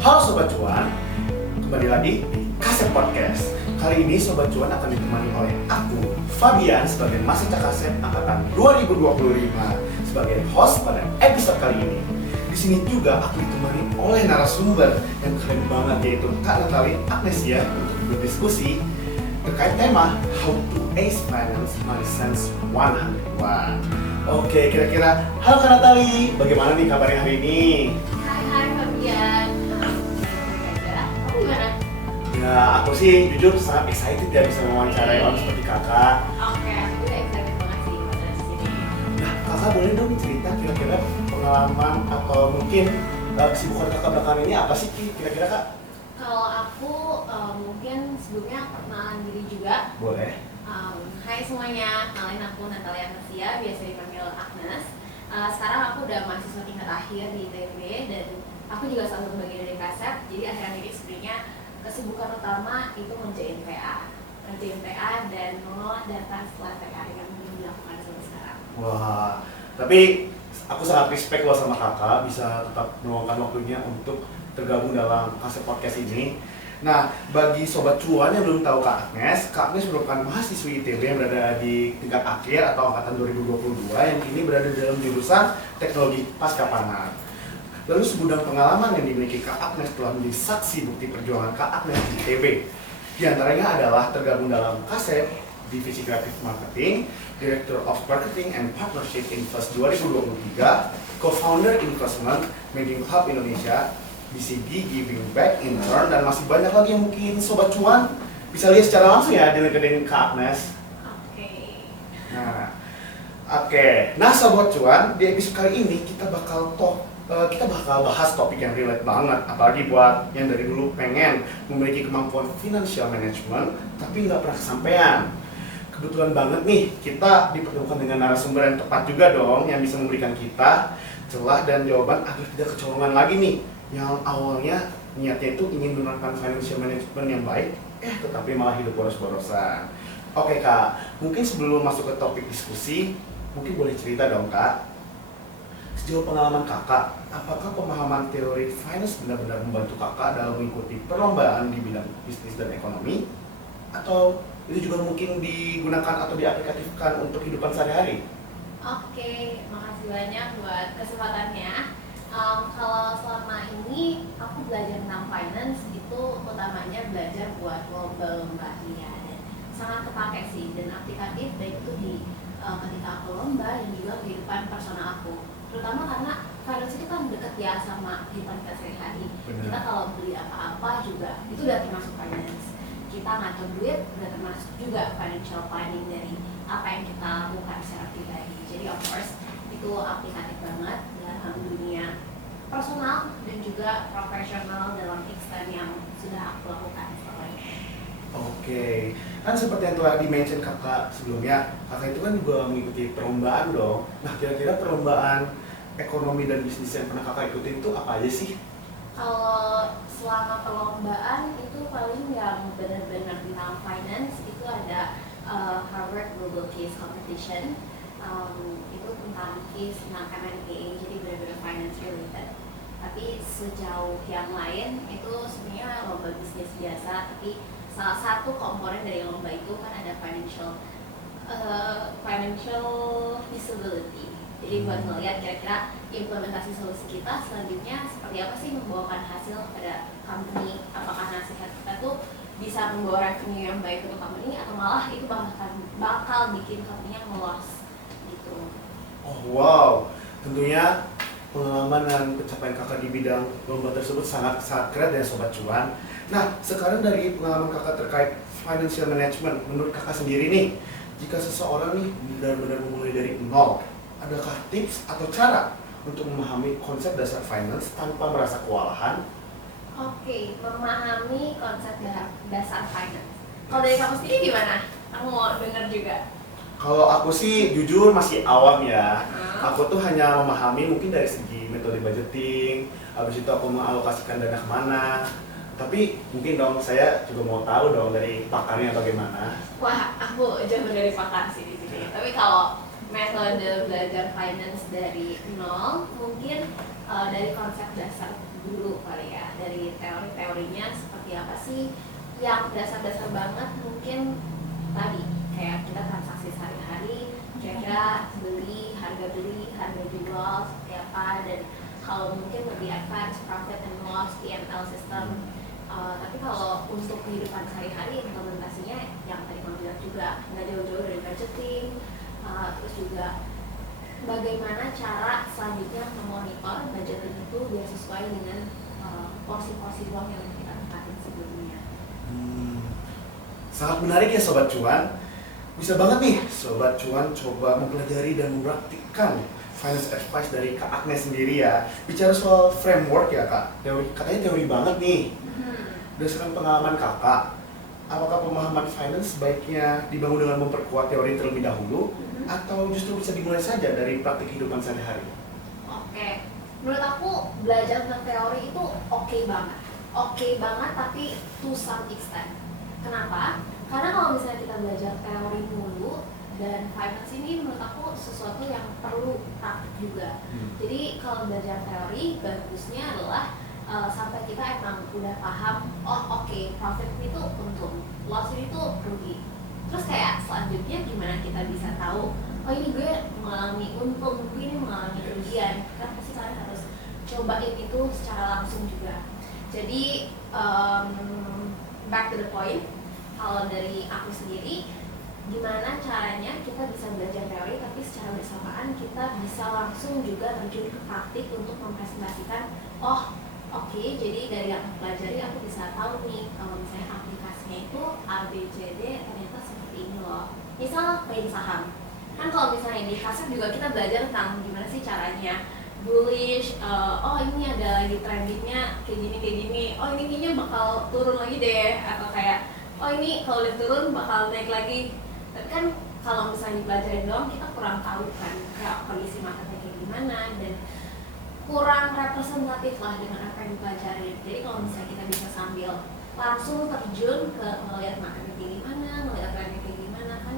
Halo Sobat Cuan, kembali lagi di Kasep Podcast. Kali ini Sobat Cuan akan ditemani oleh aku, Fabian, sebagai Mahasiswa Kasep Angkatan 2025 sebagai host pada episode kali ini. Di sini juga aku ditemani oleh narasumber yang keren banget, yaitu Kak Natali Agnesia, untuk berdiskusi terkait tema How to Ace Finance Money Sense 101. Oke, kira-kira halo Kak Natali, bagaimana nih kabarnya hari ini? Hai Fabian, kamu gimana? Ya, aku sih jujur sangat excited ya bisa mewawancarai orang seperti kakak. Oke, aku juga excited banget sih pada sini. Nah, kakak boleh dong cerita kira-kira pengalaman atau mungkin kesibukan kakak belakangan ini apa sih kira-kira kak? Kalau aku mungkin sebelumnya perkenalan diri juga. Boleh. Hai semuanya, kenalin aku Natalia Agnesia, biasa dipanggil Agnes. Sekarang aku udah mahasiswa tingkat akhir di ITB dan aku juga salah satu bagian dari Kasep. Jadi akhir-akhir ini sebenarnya kesibukan utama itu ngerjain PA dan mengolah data setelah PA yang belum dilakukan sampai sekarang. Wah, tapi aku sangat respect loh sama kakak bisa tetap meluangkan waktunya untuk tergabung dalam Kasep Podcast ini. Nah, bagi Sobat Cuan yang belum tahu Kak Agnes merupakan mahasiswi ITB yang berada di tingkat akhir atau angkatan 2022 yang kini berada dalam jurusan Teknologi Pascapanar. Lalu segudang pengalaman yang dimiliki Kak Agnes telah menjadi saksi bukti perjuangan Kak Agnes di ITB. Di antaranya adalah tergabung dalam Kasep, Divisi Kreatif Marketing, Director of Marketing and Partnership Invest 2023, Co-founder Investment Banking Hub Indonesia, BCG Giving Back Intern, dan masih banyak lagi yang mungkin Sobat Cuan bisa lihat secara langsung ya di rekening Kak Agnes. Nah, Sobat Cuan, di episode kali ini kita bakal bahas topik yang relate banget, apalagi buat yang dari dulu pengen memiliki kemampuan financial management tapi nggak pernah kesampaian. Kebetulan banget nih kita dipertemukan dengan narasumber yang tepat juga dong, yang bisa memberikan kita celah dan jawaban agar tidak kecolongan lagi nih, yang awalnya niatnya itu ingin menerapkan financial management yang baik, tetapi malah hidup boros-borosan. Oke Kak, mungkin sebelum masuk ke topik diskusi, mungkin boleh cerita dong Kak, sejauh pengalaman kakak, apakah pemahaman teori finance benar-benar membantu kakak dalam mengikuti perlombaan di bidang bisnis dan ekonomi? Atau itu juga mungkin digunakan atau diaplikatifkan untuk kehidupan sehari-hari? Oke, makasih banyak buat kesempatannya. Kalau selama ini aku belajar tentang finance itu utamanya belajar buat lomba-lomba ya, dan sangat kepake sih dan aplikatif baik itu di ketika aku lomba dan juga kehidupan personal aku, terutama karena finance itu kan dekat ya sama kehidupan kita sehari-hari. Kita kalau beli apa-apa juga itu udah termasuk finance, kita ngatur duit udah termasuk juga financial planning dari apa yang kita lakukan secara pribadi. Jadi of course itu aplikatif banget dalam dunia personal dan juga profesional dalam extent yang sudah aku lakukan selama ini. Oke, kan seperti yang telah di-mention kakak sebelumnya, kakak itu kan juga mengikuti perlombaan dong. Nah, kira-kira perlombaan ekonomi dan bisnis yang pernah kakak ikutin itu apa aja sih? Kalau selama perlombaan itu paling yang benar-benar tentang finance itu ada Harvard Global Case Competition. Itu tentang case tentang M&A, jadi benar-benar finance related. Tapi sejauh yang lain itu sebenarnya lomba bisnis biasa, tapi salah satu komponen dari lomba itu kan ada financial feasibility. Jadi buat melihat kira-kira implementasi solusi kita selanjutnya seperti apa sih, membawakan hasil kepada company, apakah nasihat kita tuh bisa membawa revenue yang baik untuk company atau malah itu bakal bikin company-nya nge-loss gitu. Oh wow, tentunya pengalaman dan pencapaian kakak di bidang lomba tersebut sangat keren dan Sobat Cuan. Nah, sekarang dari pengalaman kakak terkait financial management, menurut kakak sendiri nih, jika seseorang nih benar-benar memulai dari nol, adakah tips atau cara untuk memahami konsep dasar finance tanpa merasa kewalahan? Oke, memahami konsep dasar finance. Kalau dari kamu sendiri gimana? Aku mau dengar juga. Kalau aku sih jujur masih awam ya. Aku tuh hanya memahami mungkin dari segi metode budgeting, habis itu aku mengalokasikan dana kemana. Tapi mungkin dong saya juga mau tahu dong dari pakarnya bagaimana. Wah, aku jauh dari pakar sih di sini. Tapi kalau metode belajar finance dari nol, mungkin dari konsep dasar dulu kali ya, dari teori-teorinya seperti apa sih. Yang dasar-dasar banget mungkin tadi kayak kita transaksi sehari-hari, kira-kira beli, harga jual seperti apa, dan kalau mungkin lebih advance profit and loss, P&L system. Tapi kalau untuk kehidupan sehari-hari implementasinya yang tadi kamu bilang juga nggak jauh-jauh dari budgeting, terus juga bagaimana cara selanjutnya memonitor budgeting itu biar sesuai dengan porsi-porsi uang yang kita tempatin sebelumnya. Sangat menarik ya Sobat Cuan. Bisa banget nih Sobat Cuan coba mempelajari dan mempraktikkan finance advice dari Kak Agnes sendiri ya. Bicara soal framework ya Kak, katanya teori banget nih. Berdasarkan pengalaman Kakak, apakah pemahaman finance sebaiknya dibangun dengan memperkuat teori terlebih dahulu, atau justru bisa dimulai saja dari praktik kehidupan sehari-hari? Oke, menurut aku belajar tentang teori itu oke banget tapi to some extent. Kenapa? Karena kalau misalnya kita belajar teori mulu, dan finance ini menurut aku sesuatu yang perlu praktik juga. Jadi kalau belajar teori, bagusnya adalah sampai kita emang udah paham, profit itu untung, loss itu rugi. Terus kayak selanjutnya gimana kita bisa tahu, ini gue mengalami untung, gue ini mengalami kerugian. Kan pasti kalian harus cobain itu secara langsung juga. Jadi back to the point, kalau dari aku sendiri, gimana caranya kita bisa belajar teori tapi secara bersamaan kita bisa langsung juga terjun ke praktik untuk mempresentasikan, jadi dari yang aku pelajari aku bisa tahu nih kalau misalnya aplikasinya itu ABCD ternyata seperti ini loh. Misal main saham, kan kalau misalnya di kasar juga kita belajar tentang gimana sih caranya bullish, ini ada lagi trendingnya kayak gini, ini kayaknya bakal turun lagi deh, atau kayak ini kalau udah turun bakal naik lagi. Tapi kan kalau misalnya dipelajarin doang kita kurang tahu kan kayak kondisi marketnya kayak gimana, dan kurang representatif lah dengan apa yang dipelajarin. Jadi kalau misalnya kita bisa sambil langsung terjun ke melihat marketnya kayak gimana, melihat trendnya kayak gimana, kan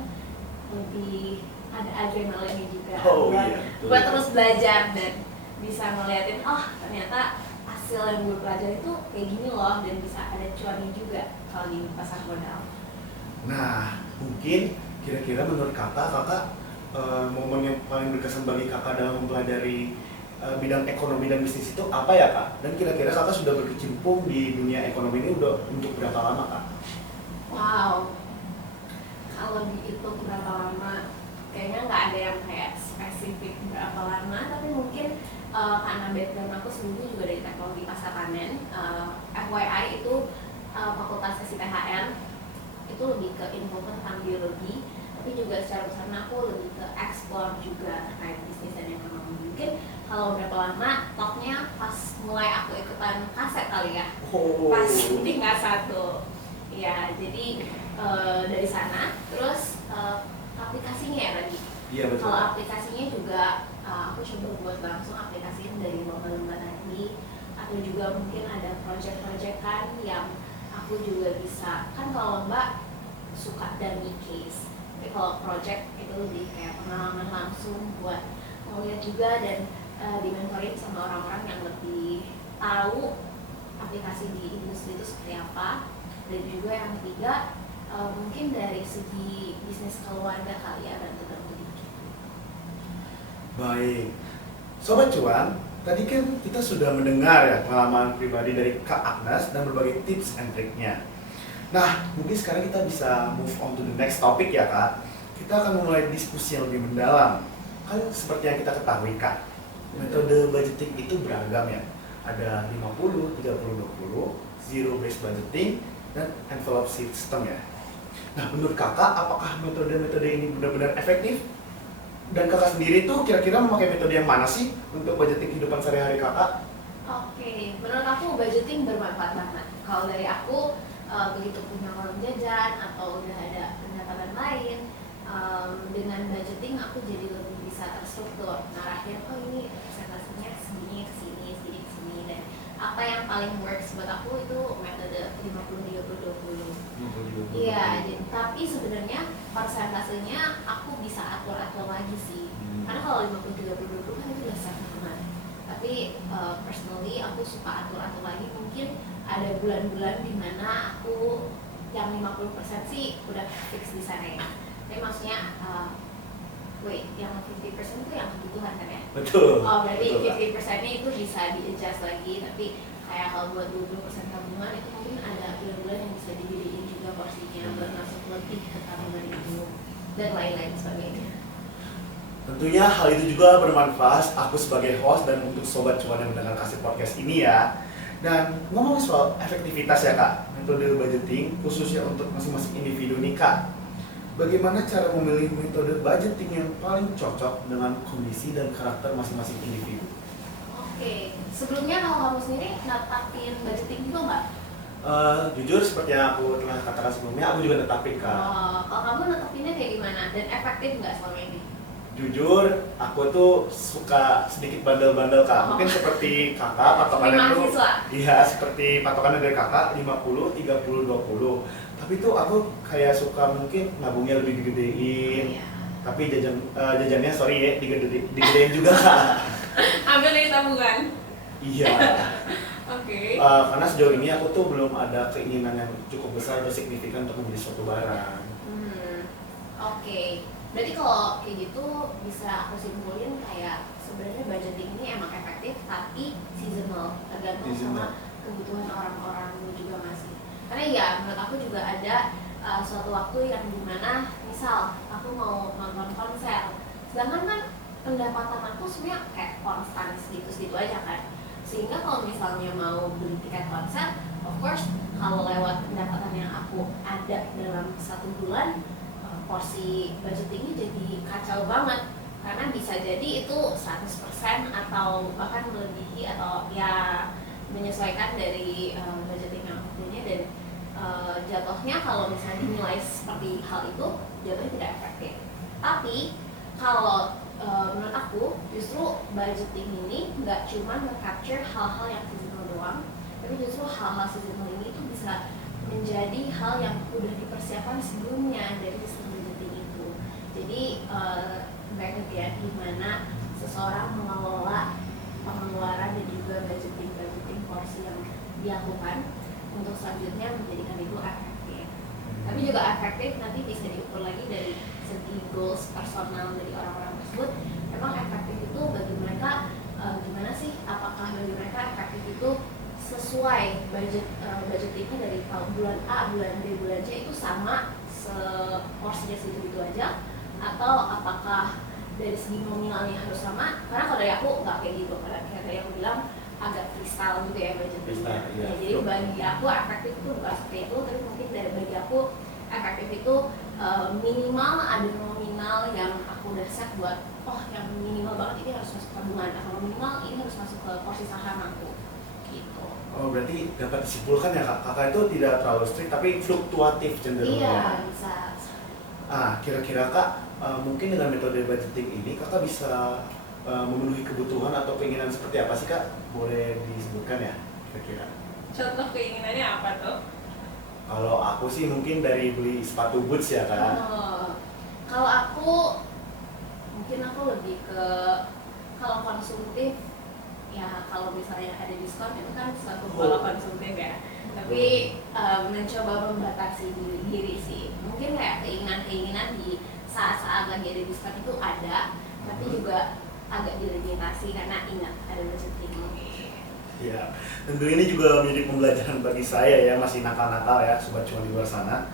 lebih ada adrenalinnya juga buat terus belajar dan bisa ngeliatin ternyata hasil yang gue pelajari itu kayak gini loh, dan bisa ada cuannya juga kalau di pasar modal. Nah, mungkin kira-kira menurut kakak momen yang paling berkesan bagi kakak dalam mempelajari bidang ekonomi dan bisnis itu apa ya Kak? Dan kira-kira kakak sudah berkecimpung di dunia ekonomi ini udah untuk berapa lama Kak? Wow, kalau dihitung berapa lama, kayaknya nggak ada yang kayak spesifik berapa lama, tapi mungkin karena background aku sebelumnya juga dari teknologi pasar panen, FYI itu fakultas SIPHN, itu lebih ke info tentang biologi, tapi juga secara besar aku lebih ke explore juga terkait bisnis dan ekonomi. Mungkin kalau berapa lama, talknya pas mulai aku ikutan kaset kali ya, pas di tingkat 1 ya. Jadi dari sana, terus aplikasinya ya tadi. Iya betul. Kalau aplikasinya juga aku coba buat langsung aplikasinya dari lomba-lomba tadi, atau juga mungkin ada project-projectan yang aku juga bisa, kan kalau lomba suka dummy case, tapi kalau project itu lebih kayak pengalaman langsung buat ngeliat juga dan dimentorin sama orang-orang yang lebih tahu aplikasi di industri itu seperti apa. Dan juga yang ketiga mungkin dari segi bisnis keluarga kali ya, bantu-bantu dikit. Baik, Sobat Cuan, tadi kan kita sudah mendengar ya pengalaman pribadi dari Kak Agnes dan berbagai tips and triknya. Nah, mungkin sekarang kita bisa move on to the next topic ya Kak. Kita akan memulai diskusi yang lebih mendalam. Kan seperti yang kita ketahui Kak, metode budgeting itu beragam ya. Ada 50, 30, 20, zero based budgeting, dan envelope system ya. Nah, menurut kakak, apakah metode-metode ini benar-benar efektif? Dan kakak sendiri tuh kira-kira memakai metode yang mana sih untuk budgeting kehidupan sehari-hari kakak? Oke, menurut aku budgeting bermanfaat banget. Kalau dari aku, begitu punya uang jajan atau udah ada pendapatan lain, dengan budgeting aku jadi lebih bisa terstruktur. Ngarahin, ini presentasinya segini ke sini, segini ke sini, dan apa yang paling works buat aku itu metode 50, 30, 20. Iya, tapi sebenarnya persentasenya aku bisa atur lagi sih. Karena kalau 50-30-20 kan itu udah set banget. Tapi personally aku suka atur lagi. Mungkin ada bulan-bulan dimana aku yang 50% sih udah fix di sana ya. Tapi maksudnya yang 50% itu yang kebutuhan kan ya? Betul. Oh, berarti betul, 50%-nya itu bisa di-adjust lagi. Tapi kayak kalau buat 20% tabungan itu mungkin ada bulan-bulan yang bisa digedein juga porsinya buat masuk lebih ke tabungan itu dan lain-lain sebagainya. Tentunya hal itu juga bermanfaat aku sebagai host dan untuk sobat cuan yang mendengar kasih podcast ini ya. Dan ngomong soal efektivitas ya kak, metode budgeting khususnya untuk masing-masing individu nih kak. Bagaimana cara memilih metode budgeting yang paling cocok dengan kondisi dan karakter masing-masing individu? Oke, sebelumnya kalau kamu sendiri netapin budgeting juga nggak? Jujur seperti yang aku telah katakan sebelumnya, aku juga netapin kak. Kalau kamu netapinnya kayak gimana? Dan efektif nggak selama ini? Jujur, aku tuh suka sedikit bandel-bandel kak. Mungkin seperti kakak, patokannya tuh iya, seperti patokannya dari kakak 50, 30, 20. Tapi tuh aku kayak suka mungkin nabungnya lebih digedein. Iya. Tapi jajannya sorry ya, digedein juga kak. Ambil dari tabungan? Iya. Oke. Karena sejauh ini aku tuh belum ada keinginan yang cukup besar atau signifikan untuk membeli suatu barang. Oke. Berarti kalau kayak gitu bisa aku simpulin kayak sebenarnya budgeting ini emang efektif tapi seasonal, tergantung sama kebutuhan orang-orang juga masih. Karena ya menurut aku juga ada suatu waktu yang dimana misal aku mau nonton konser, sedangkan kan pendapatan aku sebenarnya kayak konstan segitu aja kan. Sehingga kalau misalnya mau beli tiket konser, of course kalau lewat pendapatan yang aku ada dalam satu bulan, porsi budgetingnya jadi kacau banget karena bisa jadi itu 100% atau bahkan melebihi atau ya menyesuaikan dari budgeting yang aku punya dan jatuhnya kalau misalnya dinilai seperti hal itu jatuhnya tidak efektif. Tapi kalau menurut aku justru budgeting ini nggak cuma nge-capture hal-hal yang seasonal doang, tapi justru hal-hal seasonal ini tuh bisa menjadi hal yang udah dipersiapkan sebelumnya dari sistem budgeting itu. Jadi baik ya gimana seseorang mengelola pengeluaran dan juga budgeting porsi yang dilakukan untuk selanjutnya menjadikan itu efektif. Tapi juga efektif nanti bisa diukur lagi dari segi goals personal dari orang-orang tersebut. Emang efektif itu bagi mereka gimana sih? Apakah bagi mereka efektif itu sesuai budgetingnya dari bulan A, bulan B, bulan C itu sama seporsinya segitu aja, atau apakah dari segi nominalnya harus sama? Karena kalau dari aku nggak kayak gitu, karena kayak tadi aku bilang agak freestyle juga ya budgetingnya. Iya. Ya, jadi bagi aku efektif itu bukan seperti itu, tapi mungkin bagi aku efektif itu minimal ada nominal yang aku udah set buat yang minimal banget ini harus masuk tabungan, atau minimal ini harus masuk ke porsi saham aku gitu. Oh berarti dapat disimpulkan ya kakak itu tidak terlalu strict tapi fluktuatif cenderungnya. Iya bisa. Kira-kira kak mungkin dengan metode budgeting ini kakak bisa memenuhi kebutuhan atau keinginan seperti apa sih kak? Boleh disebutkan ya kira-kira? Contoh keinginannya apa tuh? Kalau aku sih mungkin dari beli sepatu boots ya kak. Kalau aku mungkin aku lebih ke kalau konsumtif ya, kalau misalnya ada diskon itu kan suatu pola konsumtif ya. Tapi mencoba membatasi diri sih. Mungkin kayak keinginan di saat-saat lagi ada diskon itu ada, tapi juga agak dilimitasi karena ingat ada budgeting. Ya, tentu ini juga menjadi pembelajaran bagi saya ya, masih nakal-nakal ya sobat cuan di luar sana.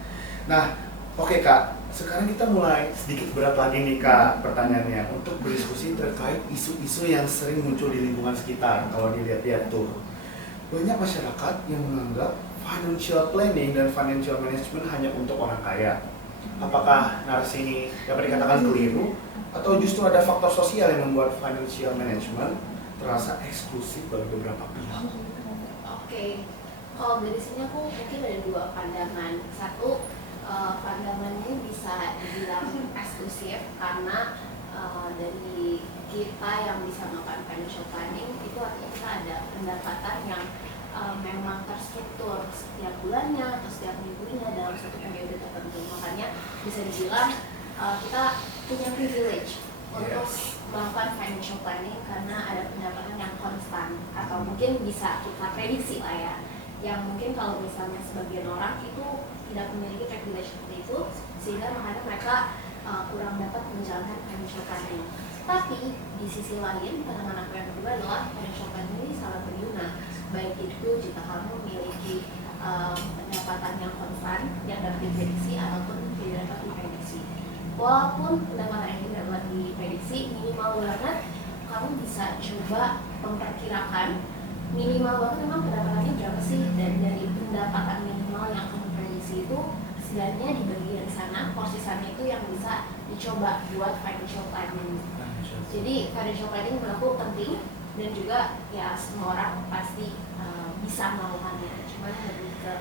Nah, oke kak, sekarang kita mulai sedikit berat lagi nih kak pertanyaannya untuk berdiskusi terkait isu-isu yang sering muncul di lingkungan sekitar. Kalau dilihat-lihat tuh banyak masyarakat yang menganggap financial planning dan financial management hanya untuk orang kaya. Apakah narasi ini dapat dikatakan keliru atau justru ada faktor sosial yang membuat financial management terasa eksklusif bagi beberapa pihak? Oke, kalau dari sini aku mungkin ada dua pandangan. Satu, pandangan ini bisa dibilang eksklusif karena dari kita yang bisa melakukan financial planning itu artinya kita ada pendapatan yang memang terstruktur setiap bulannya atau setiap minggunya dalam satu periode tertentu. Makanya bisa dibilang kita punya privilege untuk melakukan financial planning karena ada pendapatan yang konstan atau mungkin bisa kita prediksi lah ya, yang mungkin kalau misalnya sebagian orang itu tidak memiliki privilege seperti itu sehingga makanya mereka kurang dapat menjalankan financial planning. Tapi di sisi lain pandangan aku yang kedua adalah financial planning ini sangat berguna, baik itu jika kamu memiliki pendapatan yang konstan yang dapat diprediksi ataupun tidak dapat diprediksi. Walaupun pendapatan yang tidak dapat diprediksi minimal banget, kamu bisa coba memperkirakan minimal banget memang pendapatannya berapa sih, dan dari pendapatan minimal yang kamu prediksi itu setidaknya di bagian sana porsisannya itu yang bisa dicoba buat financial planning. Jadi financial planning menurut aku penting dan juga ya semua orang pasti bisa melakukannya. Cuman lebih ke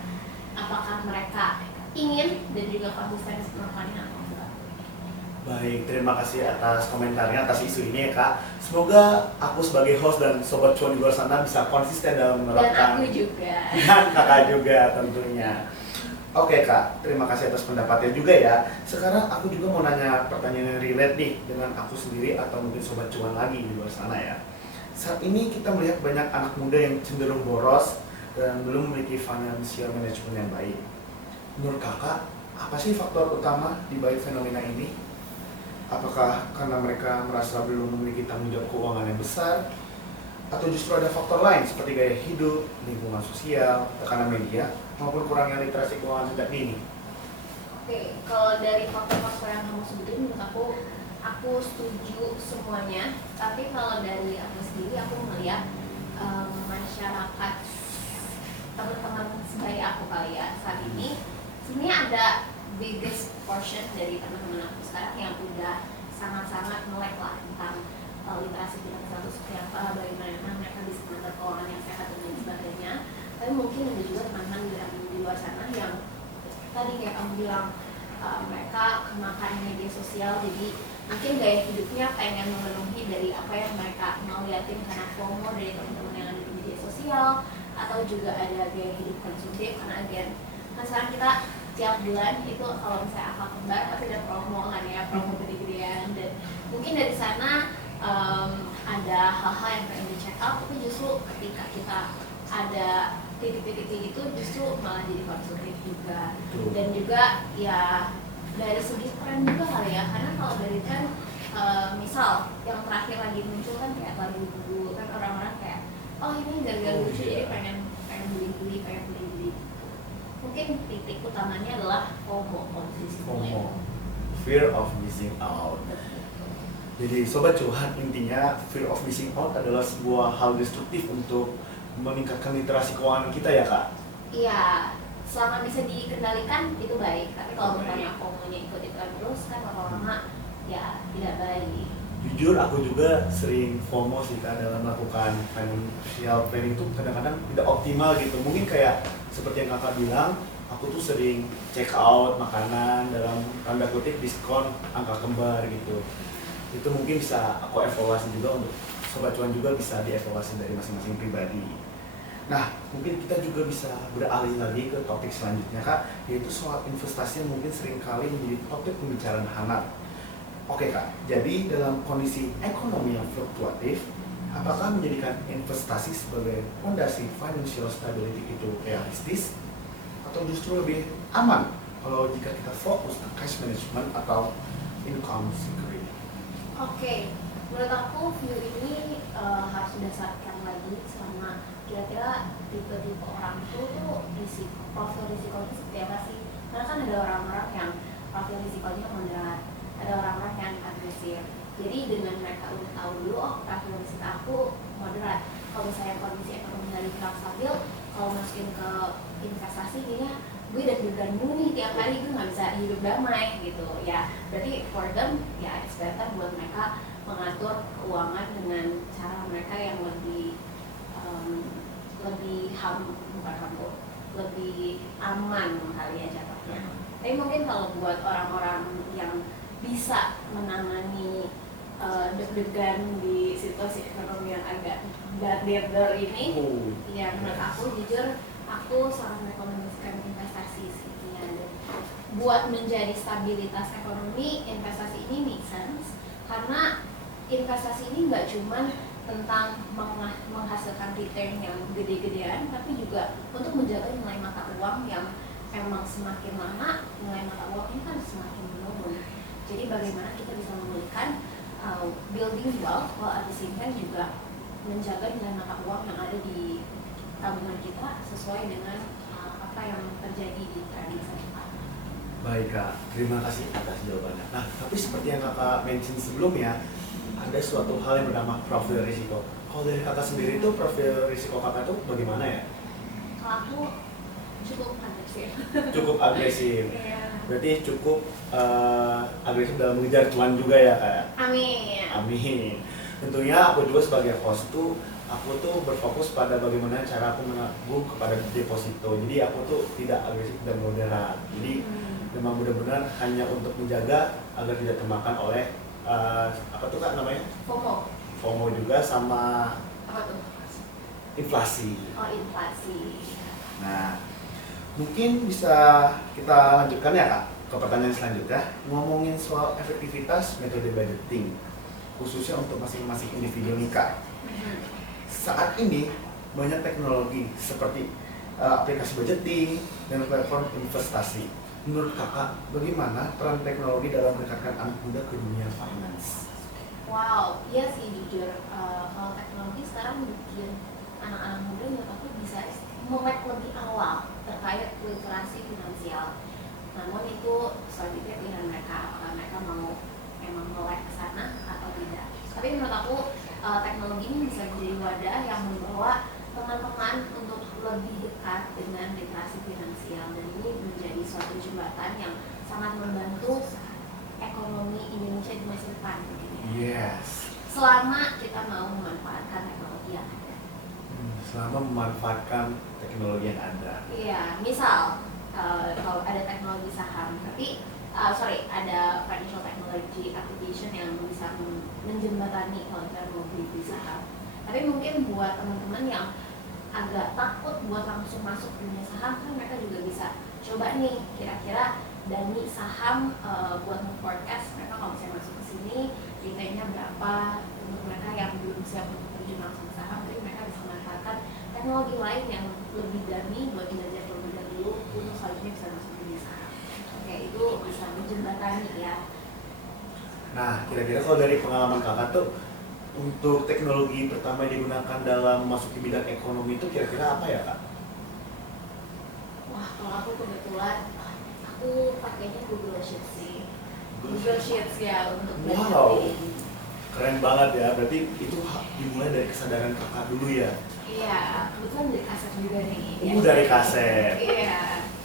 apakah mereka ingin dan juga konsisten melakukannya atau enggak. Baik, terima kasih atas komentarnya atas isu ini ya Kak. Semoga aku sebagai host dan Sobat Cuan di luar sana bisa konsisten dalam menerapkan. Dan aku juga. Dan Kakak juga tentunya. Oke Kak, terima kasih atas pendapatnya juga ya. Sekarang aku juga mau nanya pertanyaan yang relate nih dengan aku sendiri atau mungkin Sobat Cuan lagi di luar sana ya. Saat ini kita melihat banyak anak muda yang cenderung boros dan belum memiliki financial management yang baik. Menurut Kakak, apa sih faktor utama di balik fenomena ini? Apakah karena mereka merasa belum memiliki tanggung jawab keuangan yang besar? Atau justru ada faktor lain seperti gaya hidup, lingkungan sosial, tekanan media, maupun kurangnya literasi keuangan sejak dini? Oke, kalau dari faktor-faktor yang kamu sebutin menurut aku setuju semuanya. Tapi kalau dari aku sendiri aku melihat masyarakat, teman-teman sebaya aku kali ya saat ini sebenarnya ada biggest portion dari teman-teman aku sekarang yang udah sangat-sangat melek lah tentang literasi finansial itu seperti apa, bagaimana mereka bisa mengatur keuangan yang sehat dan lain sebagainya. Tapi mungkin ada juga teman-teman di luar sana yang tadi kayak kamu bilang mereka kemakan media sosial, jadi mungkin gaya hidupnya pengen memenuhi dari apa yang mereka mau liatin karena FOMO dari teman-teman yang ada di media sosial, atau juga ada gaya hidup konsumtif karena again kan sekarang kita tiap bulan itu kalau misalnya akal kembar pasti ada promo kan ya, promo gede-gedean, dan mungkin dari sana ada hal-hal yang pengen di check out, tapi justru ketika kita ada titik-titik itu justru malah jadi konsumtif juga. Dan juga ya dari segi tren juga kali ya, karena kalau dari tren misal yang terakhir lagi muncul kan kayak lagu buku kan, orang-orang kayak oh ini gara-gara lucu jadi pengen beli-beli, pengen beli-beli. Mungkin titik utamanya adalah FOMO, fear of missing out. Jadi Sobat Cuan, intinya fear of missing out adalah sebuah hal destruktif untuk meningkatkan literasi keuangan kita ya Kak? Iya, selama bisa dikendalikan itu baik. Tapi kalau misalnya FOMO-nya ikut-ikutan terus kan lama-lama ya tidak baik. Jujur aku juga sering FOMO sih Kak dalam melakukan financial planning itu kadang-kadang tidak optimal gitu. Mungkin kayak seperti yang Kakak bilang, aku tuh sering check out makanan dalam tanda kutip diskon angka kembar gitu. Itu mungkin bisa aku evaluasi juga untuk Sobat Cuan juga bisa dievaluasi dari masing-masing pribadi. Nah, mungkin kita juga bisa beralih lagi ke topik selanjutnya Kak, yaitu soal investasi yang mungkin seringkali menjadi topik pembicaraan hangat. Oke Kak, jadi dalam kondisi ekonomi yang fluktuatif, apakah menjadikan investasi sebagai fondasi financial stability itu realistis? Atau justru lebih aman kalau jika kita fokus ke cash management atau income security? Oke, menurut aku view ini harus didasarkan lagi sama kira-kira tipe-tipe orang itu tuh profil risikonya seperti apa sih? Karena kan ada orang-orang yang profil risikonya moderat, ada orang-orang yang agresif. Jadi dengan mereka udah tahu dulu, oh profil risiko aku moderat. Kalau misalnya kondisi ekonomi lagi kurang stabil, kalau masukin ke investasi kayaknya gue deg-degan dulu nih tiap hari, gue nggak bisa hidup damai gitu ya. Berarti for them ya it's better buat mereka mengatur keuangan dengan cara mereka yang lebih lebih aman kali ya jatuhnya. Tapi mungkin kalau buat orang-orang yang bisa menangani deg-degan di situasi ekonomi yang agak dar ini. Ya menurut aku jujur aku sangat merekomendasikan investasi sih ya. Buat menjadi stabilitas ekonomi, investasi ini make sense karena investasi ini nggak cuman tentang menghasilkan return yang gede-gedean, tapi juga untuk menjaga nilai mata uang yang emang semakin lama nilai mata uang ini kan semakin menurun. Jadi bagaimana kita bisa memulihkan building wealth while at the same time juga menjaga nilai mata uang yang ada di tabungan kita sesuai dengan apa yang terjadi di tren masa depan. Baik Kak, terima kasih atas jawabannya. Nah, tapi seperti yang Kakak mention sebelumnya, ada suatu hal yang bernama profil risiko. Kalau dari Kakak sendiri itu profil risiko Kakak itu bagaimana ya? Kalau aku cukup agresif. Cukup agresif. Yeah. Berarti cukup agresif dalam mengejar cuan juga ya Kak? Amin. Amin. Tentunya aku juga sebagai host tuh, aku tuh berfokus pada bagaimana cara aku menabung kepada deposito. Jadi aku tuh tidak agresif dan moderat. Jadi memang benar-benar hanya untuk menjaga agar tidak termakan oleh apa tuh Kak namanya? FOMO juga sama apa tuh? Inflasi. Oh, inflasi. Nah, mungkin bisa kita lanjutkan ya Kak ke pertanyaan selanjutnya, ngomongin soal efektivitas metode budgeting khususnya untuk masing-masing individu nih Kak. Saat ini banyak teknologi seperti aplikasi budgeting dan platform investasi. Menurut Kakak, bagaimana peran teknologi dalam mendekatkan anak muda ke dunia finance? Wow, iya sih jujur. Kalau teknologi sekarang bikin anak-anak muda menurut aku bisa melek lebih awal terkait literasi finansial. Namun itu selanjutnya pilihan mereka, apakah mereka mau memang melek ke sana atau tidak. Tapi menurut aku teknologi ini bisa menjadi wadah yang membawa teman-teman untuk lebih dekat dengan literasi finansial, dan ini menjadi suatu jembatan yang sangat membantu ekonomi Indonesia di masa depan. Yes. Selama kita mau memanfaatkan teknologi yang ada. Selama memanfaatkan teknologi yang ada. Iya, misal kalau ada teknologi saham, tapi ada financial technology application yang bisa menjembatani kalau kita mau beli saham. Tapi mungkin buat teman-teman yang agak takut buat langsung masuk dunia saham, kan mereka juga bisa coba nih kira-kira dani saham buat forecast mereka kalau misalnya masuk ke sini returnnya berapa. Untuk mereka yang belum siap untuk terjun langsung saham, jadi mereka bisa memanfaatkan teknologi lain yang lebih dani buat belajar terlebih dahulu untuk selanjutnya bisa masuk dunia saham. Oke, itu bisa menjembatani ya. Nah, kira-kira kalau dari pengalaman Kakak tuh, untuk teknologi pertama yang digunakan dalam masuk ke bidang ekonomi itu kira-kira apa ya Kak? Wah, kalau aku kebetulan aku pakainya Google Sheets sih. Google Sheets ya untuk belajar. Wow, keren banget ya. Berarti itu dimulai dari kesadaran Kakak dulu ya? Iya, kebetulan dari kaset juga nih. Dari kaset. Iya.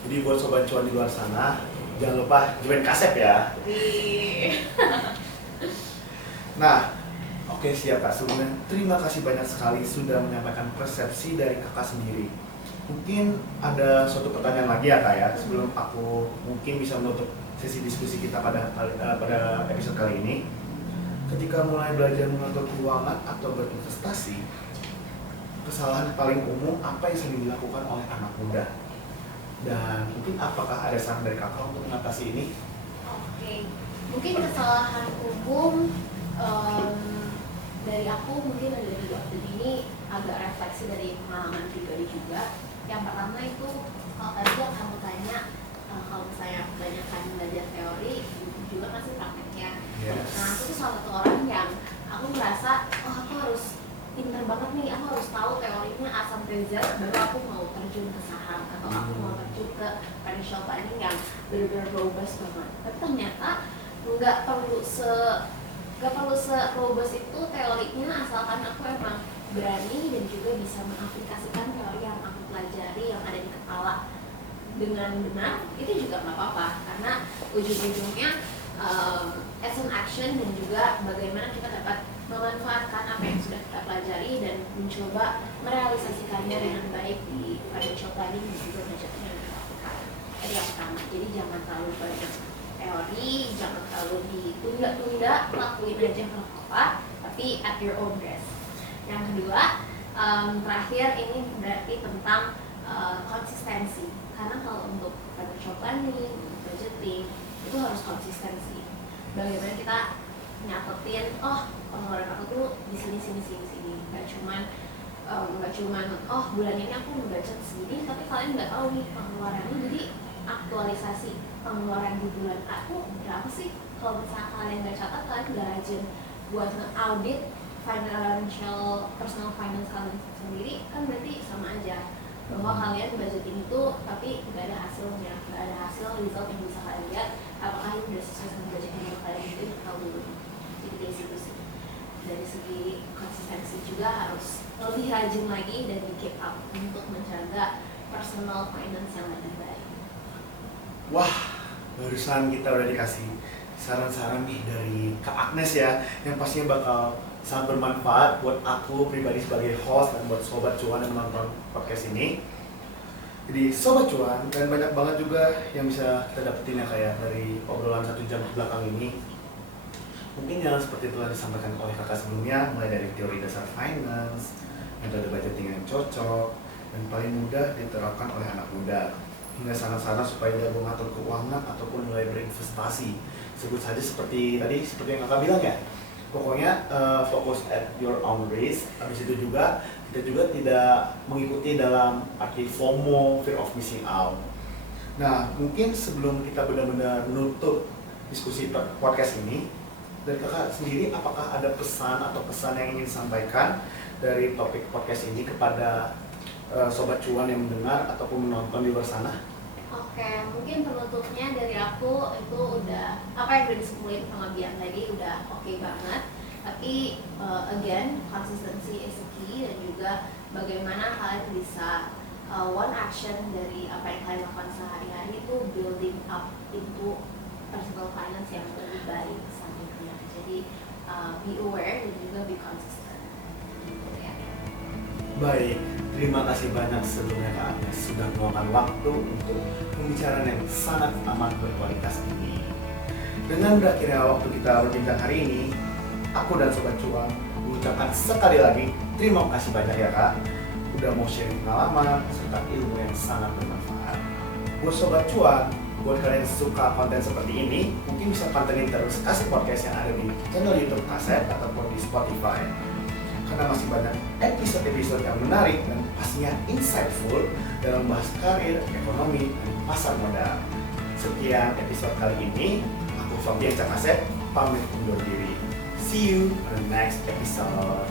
Jadi buat sobat cuan di luar sana, jangan lupa join kaset ya. Nah, oke, siap Kak. Sebelumnya terima kasih banyak sekali sudah menyampaikan persepsi dari Kakak sendiri. Mungkin ada suatu pertanyaan lagi ya Kak ya, sebelum aku mungkin bisa menutup sesi diskusi kita pada episode kali ini. Ketika mulai belajar mengatur keuangan atau berinvestasi, kesalahan paling umum apa yang sering dilakukan oleh anak muda? Dan mungkin apakah ada saran dari Kakak untuk mengatasi ini? Oke, mungkin kesalahan umum dari aku mungkin ada dua, dan ini agak refleksi dari pengalaman pribadi juga. Yang pertama itu kalau tadi yang kamu tanya, kalau misalnya kebanyakan belajar teori juga masih prakteknya. Yes. Nah, aku tuh salah satu orang yang aku merasa, oh aku harus pinter banget nih, aku harus tahu teorinya A sampai Z baru aku mau terjun ke saham atau aku mau terjun ke financial planning yang benar-benar robust banget. Tapi ternyata nggak perlu se-robust itu teorinya, asalkan aku emang berani dan juga bisa mengaplikasikan teori yang aku pelajari yang ada di kepala dengan benar, itu juga nggak apa-apa, karena ujung-ujungnya as an action dan juga bagaimana kita dapat memanfaatkan apa yang sudah kita pelajari dan mencoba merealisasikannya dengan baik di financial planning dan juga budgeting yang kita lakukan. Jadi yang pertama, jadi jangan terlalu banyak teori, jangan terlalu ditunda-tunda, lakuin aja nggak apa-apa, tapi at your own risk. Yang kedua, terakhir ini berarti tentang konsistensi. Karena kalau untuk financial planning, budgeting, itu harus konsistensi. Bagaimana kita nyatetin, pengeluaran aku tuh di sini. Nggak cuman bulan ini aku ngebudget segini, tapi kalian nggak tahu nih pengeluarannya. Jadi aktualisasi pengeluaran di bulan aku berapa sih. Kalau misalnya kalian nggak catat, kalian nggak rajin buat nge-audit personal finance kalian sendiri, kan berarti sama aja bahwa kalian budgeting itu tapi nggak ada hasilnya, nggak ada hasil result yang bisa kalian lihat apakah itu udah sesuai sama budget yang kalian bikin atau belum. Jadi dari situ sih, dari segi konsistensi juga harus lebih rajin lagi dan di keep up untuk menjaga personal finance yang lebih baik. Wah, barusan kita udah dikasih saran-saran nih dari Kak Agnes ya, yang pastinya bakal sangat bermanfaat buat aku pribadi sebagai host dan buat Sobat Cuan yang menonton podcast ini. Jadi Sobat Cuan, dan banyak banget juga yang bisa kita dapetin ya kayak dari obrolan 1 jam ke belakang ini. Mungkin yang seperti telah disampaikan oleh kakak sebelumnya, mulai dari teori dasar finance, metode budgeting yang cocok, dan paling mudah diterapkan oleh anak muda, hingga saran-saran supaya dia mengatur keuangan ataupun mulai berinvestasi. Sebut saja seperti yang kakak bilang ya, pokoknya fokus at your own risk. Habis itu juga kita juga tidak mengikuti dalam arti FOMO, fear of missing out. Nah, mungkin sebelum kita benar-benar menutup diskusi podcast ini, dari kakak sendiri, apakah ada pesan atau pesan yang ingin disampaikan dari topik podcast ini kepada Sobat Cuan yang mendengar ataupun menonton di luar sana? Oke, mungkin penutupnya dari aku itu udah apa yang udah disimpulin sama Bian tadi udah oke banget. Tapi again, consistency is key, dan juga bagaimana kalian bisa one action dari apa yang kalian lakukan sehari-hari itu building up into personal finance yang lebih baik selanjutnya. Jadi be aware dan juga be consistent. Gitu ya. Baik, terima kasih banyak sebelumnya Kak Agnes sudah meluangkan waktu untuk pembicaraan yang sangat amat berkualitas ini. Dengan berakhirnya waktu kita berbincang hari ini, aku dan Sobat Cuan mengucapkan sekali lagi terima kasih banyak ya Kak, udah mau sharing pengalaman serta ilmu yang sangat bermanfaat. Buat Sobat Cuan, buat kalian yang suka konten seperti ini, mungkin bisa pantengin terus Kaset Podcast yang ada di channel YouTube Kaset ataupun di Spotify. Karena masih banyak episode-episode yang menarik dan pastinya insightful dalam bahas karir, ekonomi, dan pasar modal. Sekian episode kali ini, aku Sofian Cakaset, pamit undur diri. See you on the next episode.